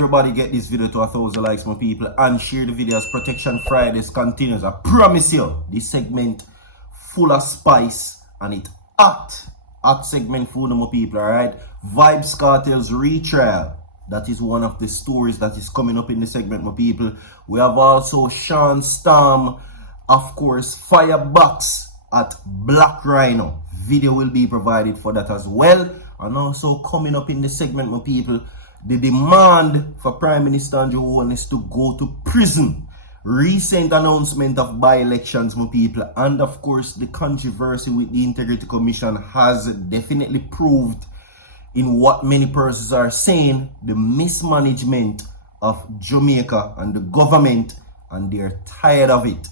everybody get this video to 1,000 likes, my people, and share the video as Protection Fridays continues. I promise you, this segment full of spice and it hot segment full of my people, alright? Vybz Kartel's Retrial. That is one of the stories that is coming up in the segment, my people. We have also Shawn Storm, of course, Firebox at Black Rhino. Video will be provided for that as well. And also coming up in the segment, my people, the demand for Prime Minister Andrew Holness to go to prison. Recent announcement of by-elections, my people, and of course the controversy with the Integrity Commission has definitely proved in what many persons are saying, the mismanagement of Jamaica and the government, and they're tired of it.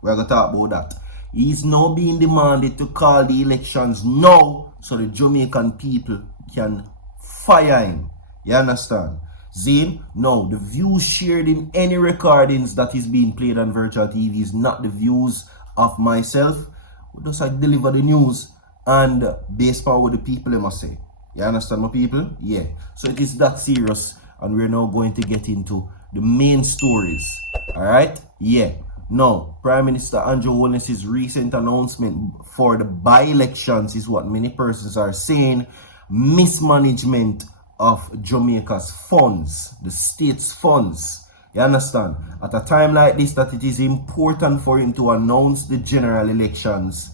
We're going to talk about that. He's now being demanded to call the elections now so the Jamaican people can fire him. You understand? Zane, no, the views shared in any recordings that is being played on virtual TV is not the views of myself. We just deliver the news and based on what the people must say. You understand, my people? Yeah. So it is that serious, and we're now going to get into the main stories. Alright? Yeah. Now, Prime Minister Andrew Holness' recent announcement for the by-elections is what many persons are saying. Mismanagement of Jamaica's funds, the state's funds. You understand? At a time like this, that it is important for him to announce the general elections.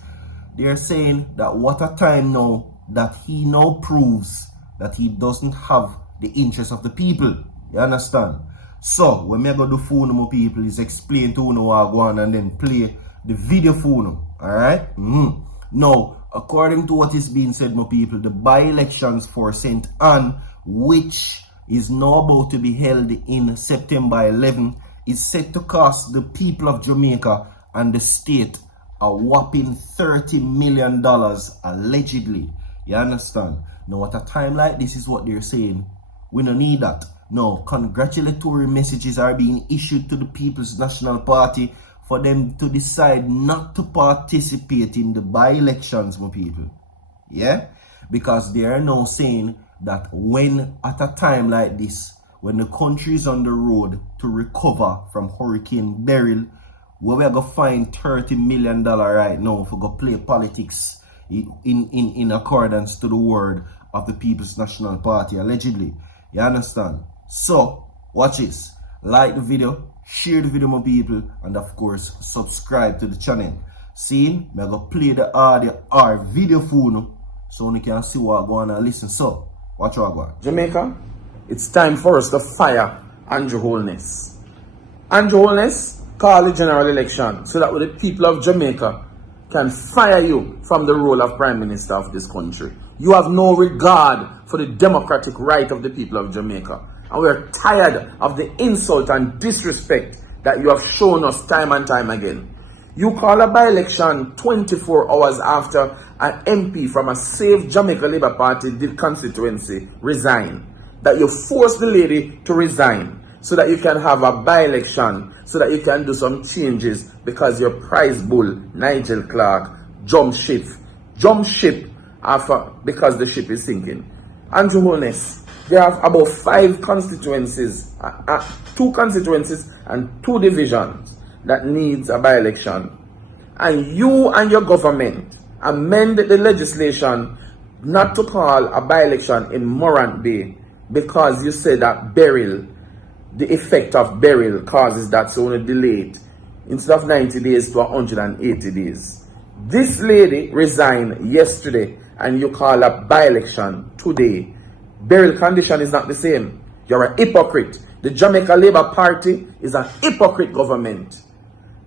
They're saying that what a time now that he now proves that he doesn't have the interest of the people. You understand? So, when we go to phone, my people, is explain to you what I go on and then play the video phone. Alright? Now, according to what is being said, my people, the by-elections for St. Anne, which is now about to be held in September 11, is set to cost the people of Jamaica and the state a whopping $30 million allegedly. You understand? Now, at a time like this is what they're saying. We don't need that. No, congratulatory messages are being issued to the People's National Party for them to decide not to participate in the by-elections, my people. Yeah? Because they are now saying that when at a time like this, when the country is on the road to recover from Hurricane Beryl, where we are going to find $30 million right now for go play politics in accordance to the word of the People's National Party, allegedly. You understand? So, watch this. Like the video, share the video, my people, and of course, subscribe to the channel. See, I'm going to play the audio or video phone so you can see what I'm going to listen. So, watch what I go. Jamaica, it's time for us to fire Andrew Holness. Andrew Holness, call the general election so that the people of Jamaica can fire you from the role of Prime Minister of this country. You have no regard for the democratic right of the people of Jamaica. And we are tired of the insult and disrespect that you have shown us time and time again. You call a by-election 24 hours after an MP from a safe Jamaica Labour Party constituency resigned. That you force the lady to resign so that you can have a by-election, so that you can do some changes because your prize bull, Nigel Clark, jumped ship because the ship is sinking. Andrew Holness, they have about 5 constituencies, 2 constituencies and 2 divisions that needs a by-election. And you and your government amend the legislation not to call a by-election in Morant Bay because you said that Beryl, the effect of Beryl causes that, so only delayed instead of 90 days to 180 days. This lady resigned yesterday and you call a by-election today. Beryl condition is not the same. You're a hypocrite. The Jamaica Labour Party is a hypocrite government.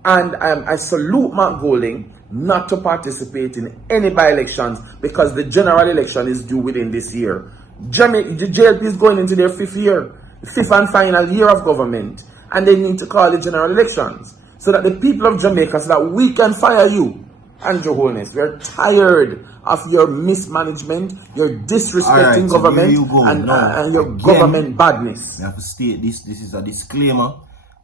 And I salute Mark Golding not to participate in any by-elections because the general election is due within this year. The JLP is going into their 5th year, 5th and final year of government. And they need to call the general elections so that the people of Jamaica, so that we can fire you, Andrew Holness. We're tired of your mismanagement, your disrespecting government, and your government badness. I have to state this. This is a disclaimer.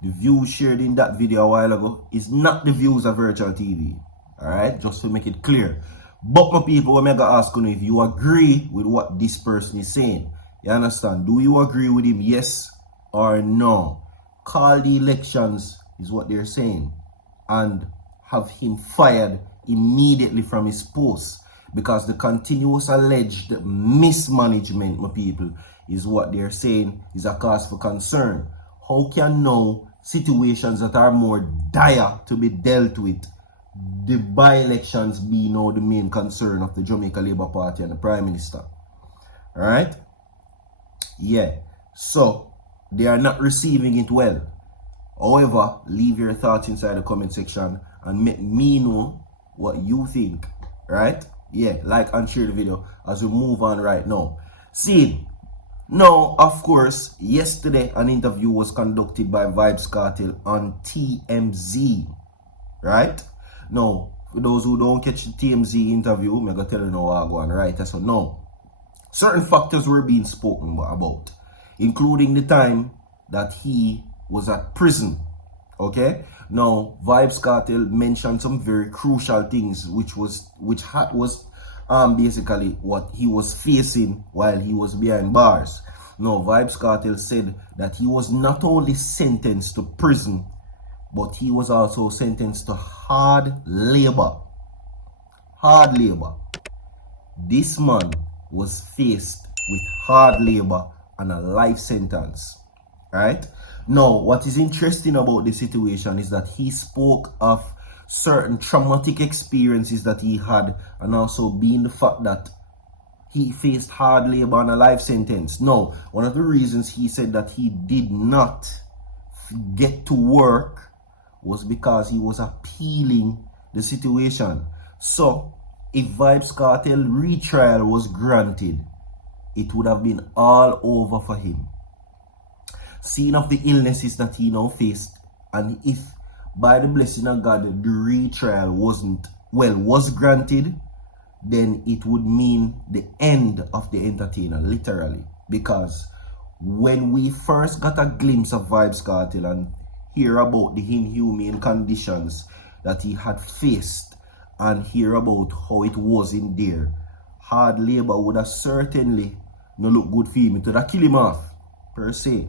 The views shared in that video a while ago is not the views of virtual TV. Alright? Just to make it clear. But my people, I'm going to ask you if you agree with what this person is saying. You understand? Do you agree with him? Yes or no? Call the elections is what they're saying, and have him fired immediately from his post, because the continuous alleged mismanagement, my people, is what they're saying is a cause for concern. How can now situations that are more dire to be dealt with, the by-elections, be now the main concern of the Jamaica Labour Party and the Prime Minister? Alright? Yeah. So, they are not receiving it well. However, leave your thoughts inside the comment section and let me know what you think. Right? Yeah, like and share the video as we move on right now. See, now, of course, yesterday an interview was conducted by Vybz Kartel on TMZ. Right? Now, for those who don't catch the TMZ interview, I'm going to tell you now what I'm going, right? So now, certain factors were being spoken about, including the time that he was at prison. Okay? Now, Vybz Kartel mentioned some very crucial things, which was basically what he was facing while he was behind bars. Now, Vybz Kartel said that he was not only sentenced to prison, but he was also sentenced to hard labor. Hard labor. This man was faced with hard labor and a life sentence. Right? Now, what is interesting about the situation is that he spoke of certain traumatic experiences that he had, and also being the fact that he faced hard labor and a life sentence. Now, one of the reasons he said that he did not get to work was because he was appealing the situation. So, if Vybz Kartel retrial was granted, it would have been all over for him. Seeing of the illnesses that he now faced, and if by the blessing of God the retrial was granted, then it would mean the end of the entertainer, literally. Because when we first got a glimpse of Vybz Kartel and hear about the inhumane conditions that he had faced, and hear about how it was in there, hard labor would have certainly not look good for him. It would have killed him off, per se.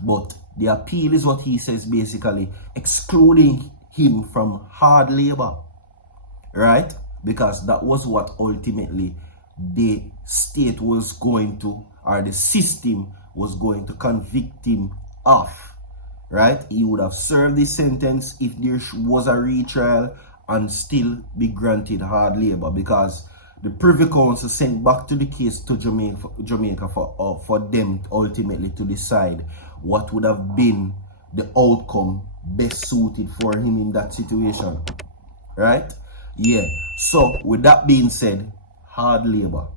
But the appeal is what he says, basically excluding him from hard labor. Right? Because that was what ultimately the state was going to, or the system was going to convict him of. Right? He would have served the sentence if there was a retrial and still be granted hard labor, because the Privy Council sent back to the case to Jamaica for them ultimately to decide what would have been the outcome best suited for him in that situation. Right? Yeah. So, with that being said, hard labor.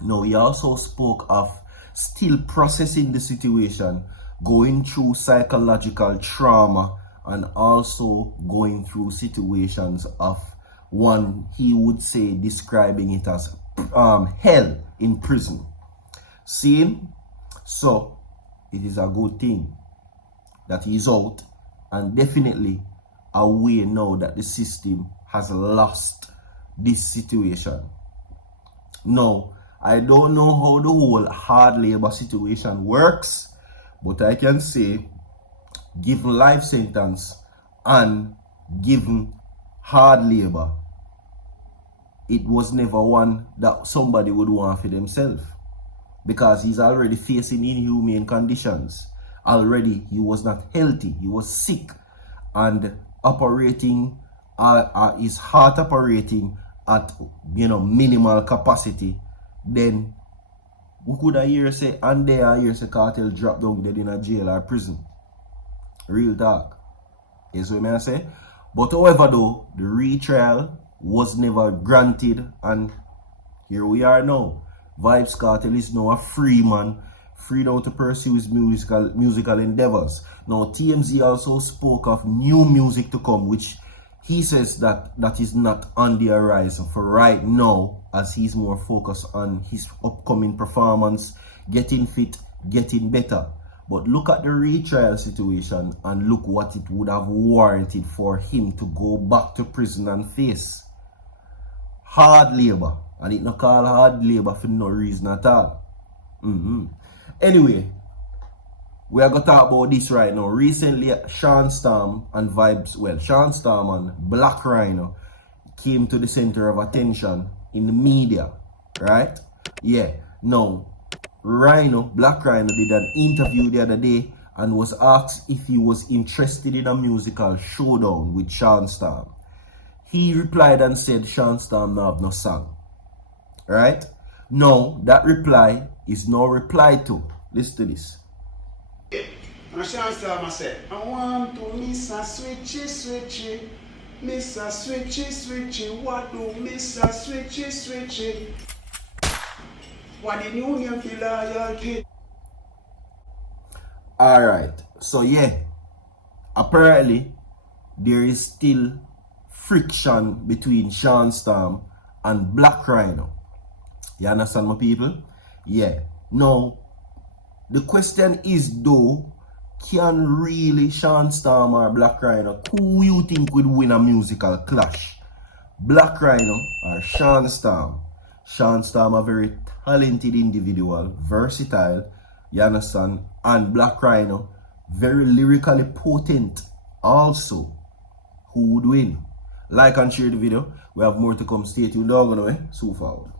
Now, he also spoke of still processing the situation, going through psychological trauma, and also going through situations of one, he would say, describing it as hell in prison. See? So, it is a good thing that he's out, and definitely a way now that the system has lost this situation. Now, I don't know how the whole hard labor situation works, but I can say, given life sentence and given hard labor, it was never one that somebody would want for themselves, because he's already facing inhumane conditions. Already he was not healthy, he was sick, and operating his heart operating at minimal capacity. Then we could have hear say, and there I hear say Kartel drop down dead in a jail or prison. Real talk. Is what I say? But however though, the retrial was never granted, and here we are now. Vybz Kartel is now a free man, free now to pursue his musical endeavors. Now TMZ also spoke of new music to come, which he says that is not on the horizon for right now, as he's more focused on his upcoming performance, getting fit, getting better. But look at the retrial situation and look what it would have warranted for him to go back to prison and face hard labor. And it not called hard labor for no reason at all. Anyway, we are going to talk about this right now. Recently, Shawn and Black Rhino came to the center of attention in the media, right? Yeah. Now, Black Rhino did an interview the other day and was asked if he was interested in a musical showdown with Shawn Storm. He replied and said Shawn Storm no have no song. Right? Now, that reply is no reply to. Listen to this. And Shawn Storm said, I want to miss a switchy. Miss a switchy. What do miss a switchy? What the union feel loyalty? Alright, so yeah, apparently there is still friction between Shawn Storm and Black Rhino. You understand, my people? Yeah. Now, the question is though, can really Shawn Storm or Black Rhino, who you think would win a musical clash? Black Rhino or Shawn Storm? Shawn Storm a very talented individual, versatile, you understand, and Black Rhino very lyrically potent also. Who would win? Like and share the video. We have more to come. Stay tuned. Dog on the way. So forward.